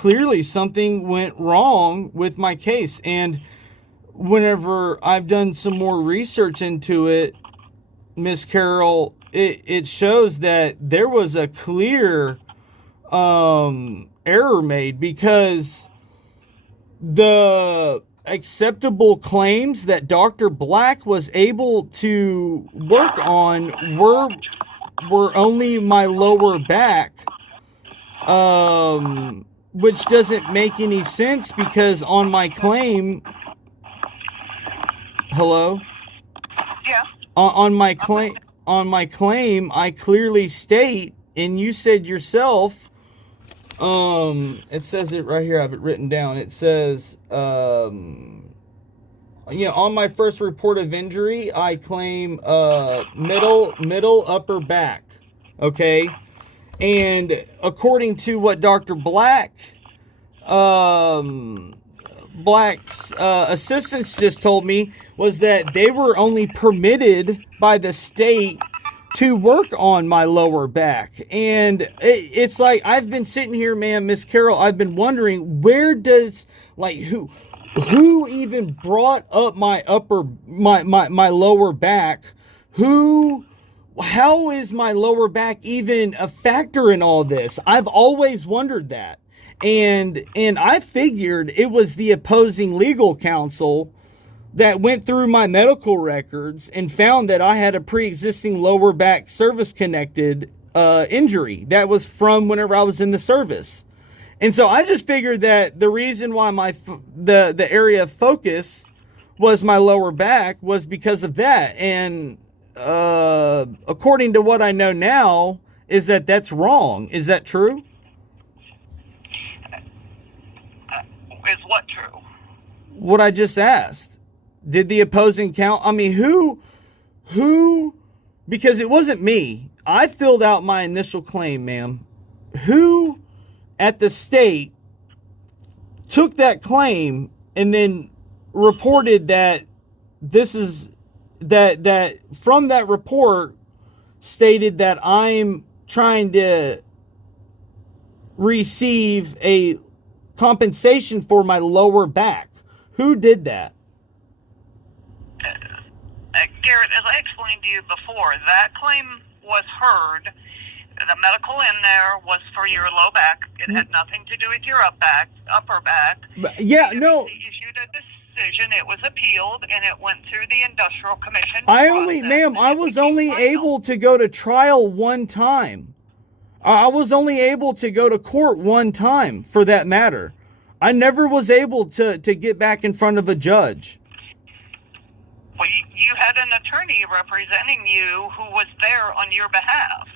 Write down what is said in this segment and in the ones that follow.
clearly something went wrong with my case. And whenever I've done some more research into it, Miss Carol, it shows that there was a clear error made, because the acceptable claims that Dr. Black was able to work on were only my lower back, which doesn't make any sense, because on my claim, hello, Yeah. on my claim, I clearly state, and you said yourself, it says it right here. I have it written down. It says, on my first report of injury, I claim middle upper back. Okay, and according to what Dr. Black's assistants just told me, was that they were only permitted by the state to work on my lower back. And it's like, I've been sitting here, man, Miss Carol, I've been wondering, where does, like, who even brought up my lower back? How is my lower back even a factor in all this? I've always wondered that. And I figured it was the opposing legal counsel that went through my medical records and found that I had a pre-existing lower back service-connected injury that was from whenever I was in the service. And so I just figured that the reason why the area of focus was my lower back was because of that. And according to what I know now, is that that's wrong. Is that true? Is what true? What I just asked. Did the opposing I mean, who, because it wasn't me. I filled out my initial claim, ma'am. Who at the state took that claim and then reported that that from that report stated that I'm trying to receive a compensation for my lower back? Who did that? Garrett, as I explained to you before, that claim was heard. The medical in there was for your low back. It had nothing to do with your upper back. Yeah, no. BWC issued a decision. It was appealed, and it went through the Industrial Commission. I was only able to go to trial one time. I was only able to go to court one time for that matter. I never was able to get back in front of a judge. Well, you had an attorney representing you who was there on your behalf.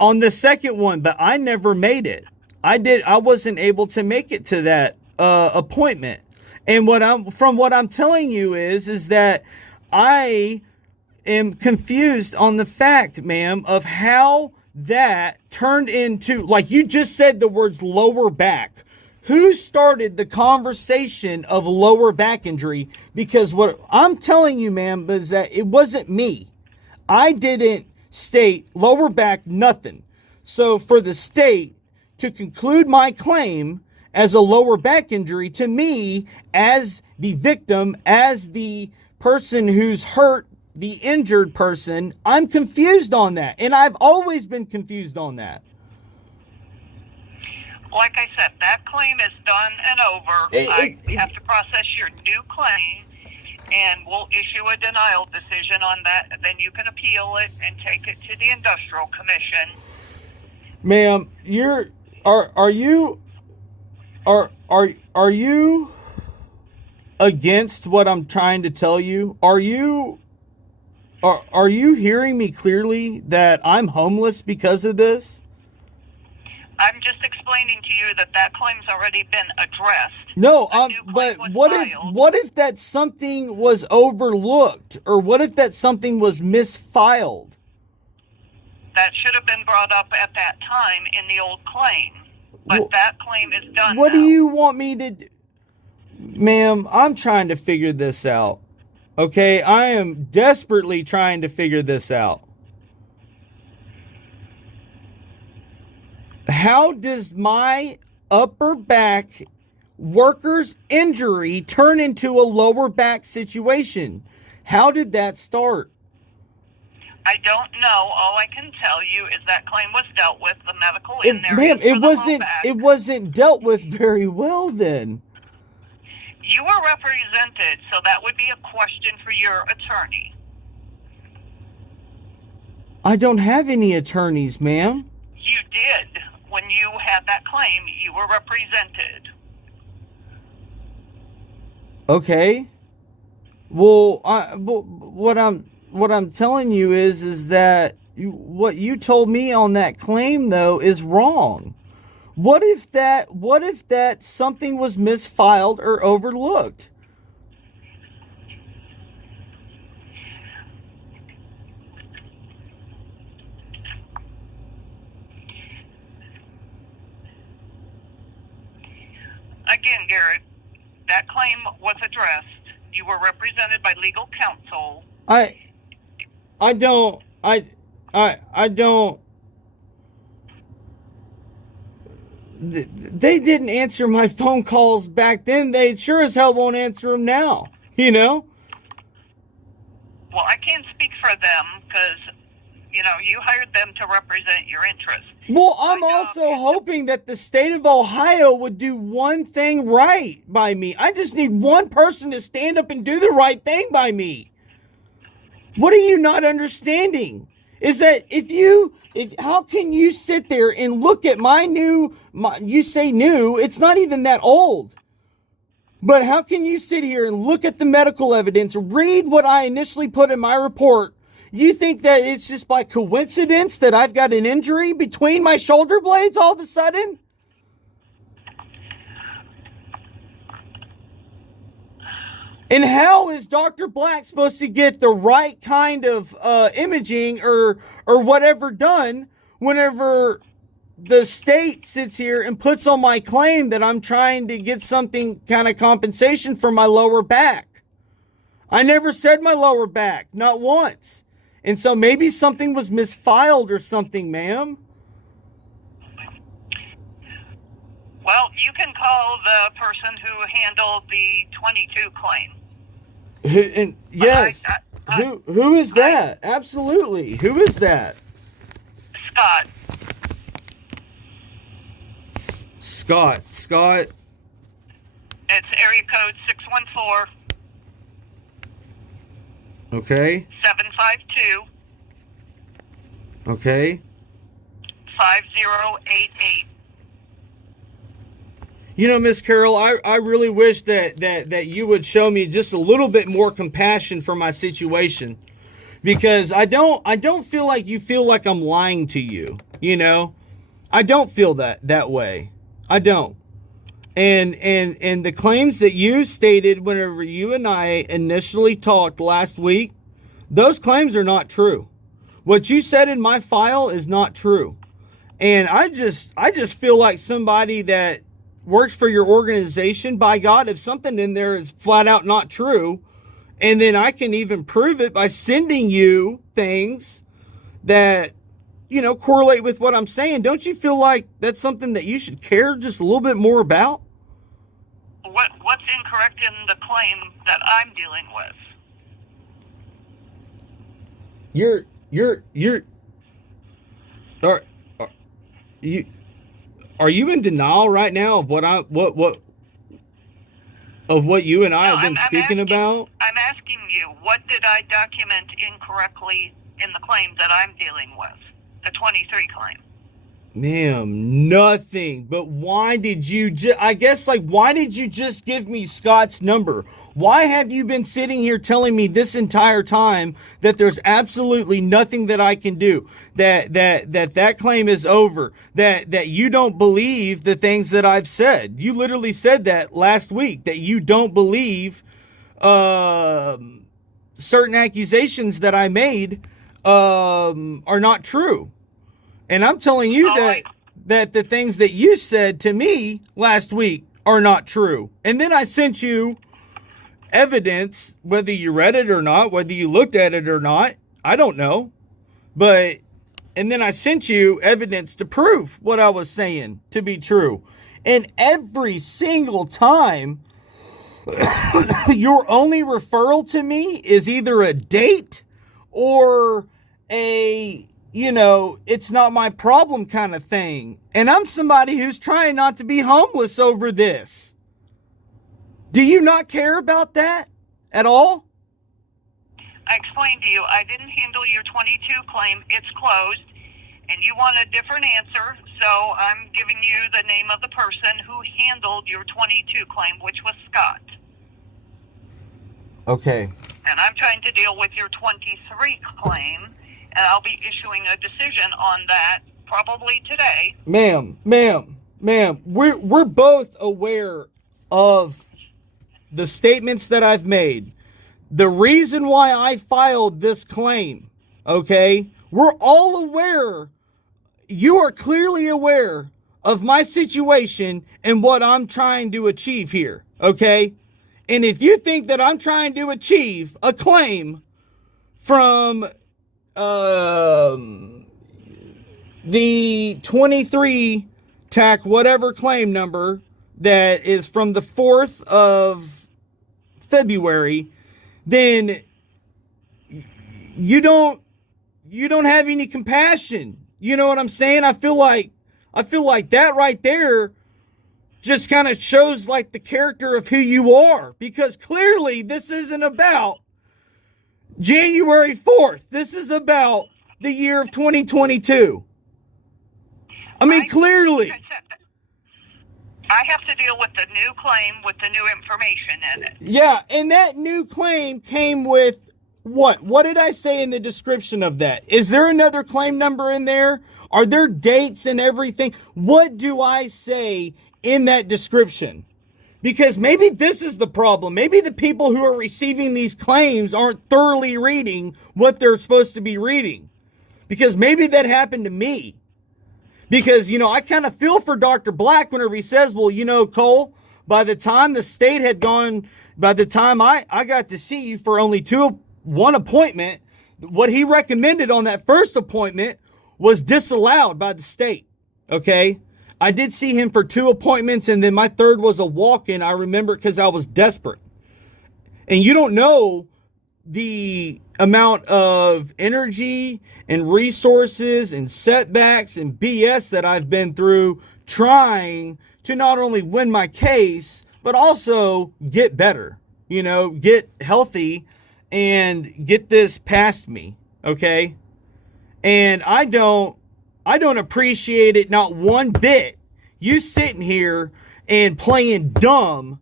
On the second one, but I never made it. I wasn't able to make it to that appointment. And from what I'm telling you is that I am confused on the fact, ma'am, of how that turned into, like you just said the words lower back. Who started the conversation of lower back injury? Because what I'm telling you, ma'am, is that it wasn't me. I didn't state lower back, nothing. So for the state to conclude my claim as a lower back injury, to me, as the victim, as the person who's hurt, the injured person, I'm confused on that. And I've always been confused on that. Like I said, that claim is done and over. I have to process your new claim, and we'll issue a denial decision on that. Then you can appeal it and take it to the Industrial Commission. Ma'am, are you against what I'm trying to tell you? Are you hearing me clearly that I'm homeless because of this? I'm just explaining to you that claim's already been addressed. No, but what if that something was overlooked, or what if that something was misfiled? That should have been brought up at that time in the old claim, but that claim is done. What now. do you want me to do? Ma'am, I'm trying to figure this out. Okay, I am desperately trying to figure this out. How does my upper back worker's injury turn into a lower back situation? How did that start? I don't know. All I can tell you is that claim was dealt with. The medical in there. Ma'am, it wasn't dealt with very well then. You were represented, so that would be a question for your attorney. I don't have any attorneys, ma'am. You did. When you had that claim, you were represented. Okay. Well, what I'm telling you is that what you told me on that claim though is wrong. What if that something was misfiled or overlooked? Again, Garrett, that claim was addressed. You were represented by legal counsel. I don't. They didn't answer my phone calls back then. They sure as hell won't answer them now. You know? Well, I can't speak for them because, you hired them to represent your interests. Well, I'm also hoping that the state of Ohio would do one thing right by me. I just need one person to stand up and do the right thing by me. What are you not understanding? Is that how can you sit there and look at you say new, it's not even that old. But how can you sit here and look at the medical evidence, read what I initially put in my report? You think that it's just by coincidence that I've got an injury between my shoulder blades all of a sudden? And how is Dr. Black supposed to get the right kind of imaging or whatever done whenever the state sits here and puts on my claim that I'm trying to get something kind of compensation for my lower back? I never said my lower back, not once. And so maybe something was misfiled or something, ma'am. Well, you can call the person who handled the 22 claim. And yes. Who is that? Absolutely. Who is that? Scott. It's area code 614. Okay. 752. Okay. 5088. Miss Carol, I really wish that you would show me just a little bit more compassion for my situation, because I don't feel like you feel like I'm lying to you. I don't feel that way. I don't. And the claims that you stated whenever you and I initially talked last week, those claims are not true. What you said in my file is not true. And I just feel like somebody that works for your organization, by God, if something in there is flat out not true, and then I can even prove it by sending you things that, correlate with what I'm saying, don't you feel like that's something that you should care just a little bit more about? What's incorrect in the claim that I'm dealing with? Are you in denial right now of what you and I have been speaking about? I'm asking you, what did I document incorrectly in the claim that I'm dealing with? The 23 claim. Ma'am, nothing. But why did you why did you just give me Scott's number? Why have you been sitting here telling me this entire time that there's absolutely nothing that I can do? That claim is over. That you don't believe the things that I've said. You literally said that last week, that you don't believe certain accusations that I made are not true. And I'm telling you that the things that you said to me last week are not true. And then I sent you evidence, whether you read it or not, whether you looked at it or not, I don't know. And then I sent you evidence to prove what I was saying to be true. And every single time, your only referral to me is either a date or a, it's not my problem kind of thing. And I'm somebody who's trying not to be homeless over this. Do you not care about that at all? I explained to you, I didn't handle your 22 claim. It's closed. And you want a different answer, so I'm giving you the name of the person who handled your 22 claim, which was Scott. Okay. And I'm trying to deal with your 23 claim, and I'll be issuing a decision on that probably today. Ma'am, we're both aware of the statements that I've made. The reason why I filed this claim, okay? We're all aware. You are clearly aware of my situation and what I'm trying to achieve here, okay? And if you think that I'm trying to achieve a claim from the 23 TAC whatever claim number that is from the 4th of February, then you don't have any compassion. You know what I'm saying? I feel like that right there just kind of shows like the character of who you are, because clearly this isn't about January 4th. This is about the year of 2022. I mean, clearly. I have to deal with the new claim with the new information in it. Yeah, and that new claim came with what? What did I say in the description of that? Is there another claim number in there? Are there dates and everything? What do I say in that description? Because maybe this is the problem. Maybe the people who are receiving these claims aren't thoroughly reading what they're supposed to be reading. Because maybe that happened to me. Because, I kind of feel for Dr. Black whenever he says, well, Cole, by the time the state had gone, by the time I got to see you for only one appointment, what he recommended on that first appointment was disallowed by the state. Okay. I did see him for 2 appointments, and then my third was a walk-in. I remember because I was desperate. And you don't know the amount of energy and resources and setbacks and BS that I've been through trying to not only win my case, but also get better, get healthy and get this past me. Okay. And I don't appreciate it not one bit. You sitting here and playing dumb,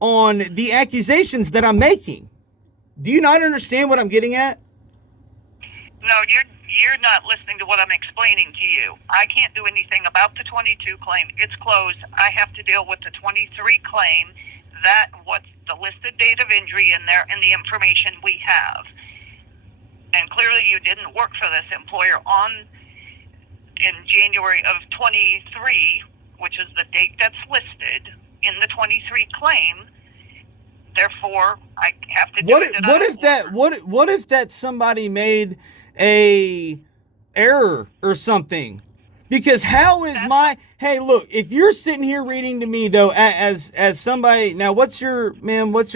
on the accusations that I'm making. Do you not understand what I'm getting at? No, you're not listening to what I'm explaining to you. I can't do anything about the 22 claim. It's closed. I have to deal with the 23 claim. What's the listed date of injury in there and the information we have. And clearly you didn't work for this employer in January of 23, which is the date that's listed in the 23 claim. Therefore, I have to do it. What if that somebody made a error or something? Because how is hey, look, if you're sitting here reading to me though, as somebody, now what's your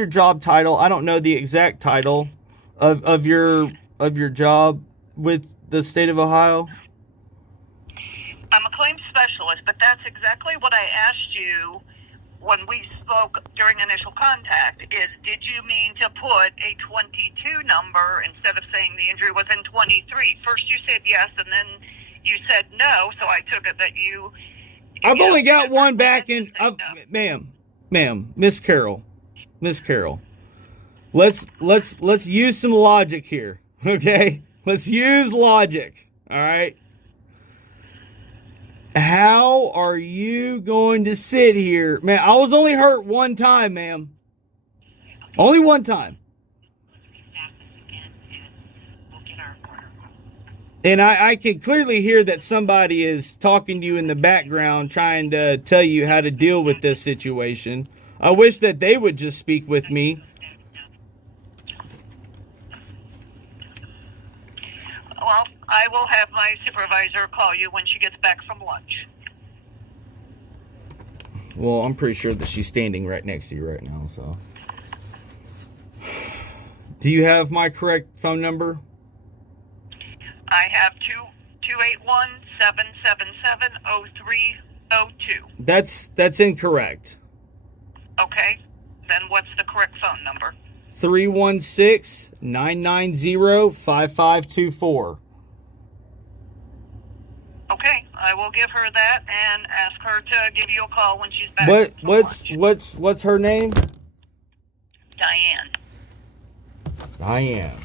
job title? I don't know the exact title of your job with the state of Ohio. I'm a claims specialist, but that's exactly what I asked you when we spoke during initial contact, is did you mean to put a 22 number instead of saying the injury was in 23? First you said yes, and then you said no, so I took it that you... I've only got one back in... Ma'am, Miss Carol, let's use some logic here, okay? Let's use logic, all right? How are you going to sit here? Man, I was only hurt one time, ma'am. Only one time. And I can clearly hear that somebody is talking to you in the background, trying to tell you how to deal with this situation. I wish that they would just speak with me. Well, I will have my supervisor call you when she gets back from lunch. Well, I'm pretty sure that she's standing right next to you right now, so. Do you have my correct phone number? I have 281-777-0302. That's incorrect. Okay. Then what's the correct phone number? 316-990-5524. Okay, I will give her that and ask her to give you a call when she's back. What's her name? Diane. Diane.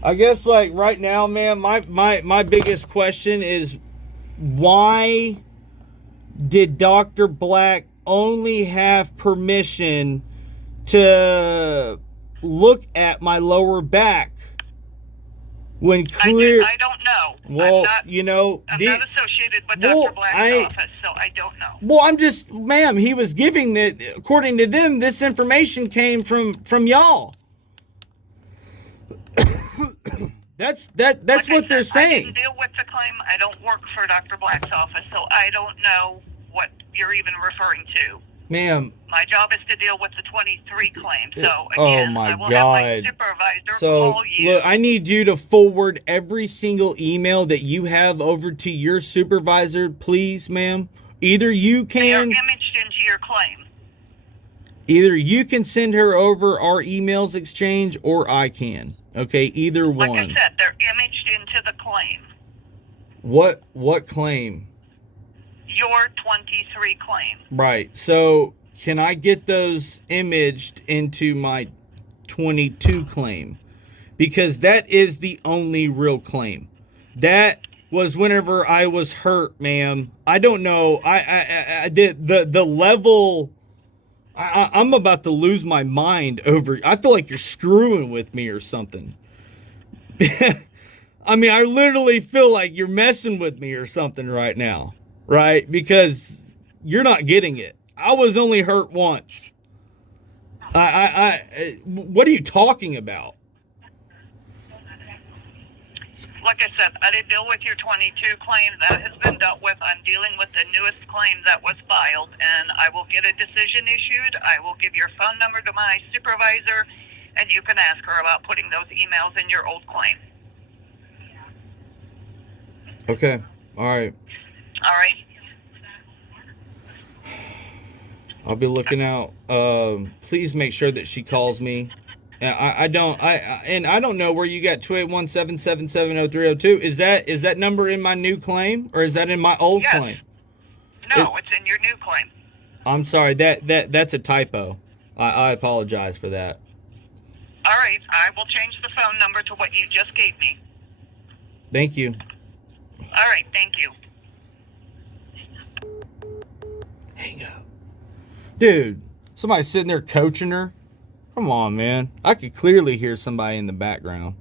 I guess, like, right now, man, my biggest question is, why did Dr. Black only have permission to look at my lower back when clear? I don't know. Well, I'm not associated with Dr. Black's office, so I don't know. Well, I'm just, ma'am, he was giving according to them, this information came from y'all. That's what they're saying. I didn't deal with the claim. I don't work for Dr. Black's office, so I don't know what you're even referring to. Ma'am. My job is to deal with the 23 claim. So again, I will have my supervisor call you. Look, I need you to forward every single email that you have over to your supervisor, please, ma'am. Either you can. They are imaged into your claim. Either you can send her over our emails exchange, or I can. Okay, either one. Like I said, they're imaged into the claim. What claim? Your 23 claim. Right. So, can I get those imaged into my 22 claim? Because that is the only real claim. That was whenever I was hurt, ma'am. I don't know. I did the level. I'm about to lose my mind over. I feel like you're screwing with me or something. I mean, I literally feel like you're messing with me or something right now, right? Because you're not getting it. I was only hurt once. What are you talking about? Like I said, I didn't deal with your 22 claim. That has been dealt with. I'm dealing with the newest claim that was filed, and I will get a decision issued. I will give your phone number to my supervisor, and you can ask her about putting those emails in your old claim. Okay. All right. All right. I'll be looking out. Please make sure that she calls me. I don't know where you got 281-777-0302. Is that number in my new claim, or is that in my old claim? No, it's in your new claim. I'm sorry, that's a typo. I apologize for that. All right, I will change the phone number to what you just gave me. Thank you. All right, thank you. Hang up. Dude, somebody's sitting there coaching her. Come on, man. I could clearly hear somebody in the background.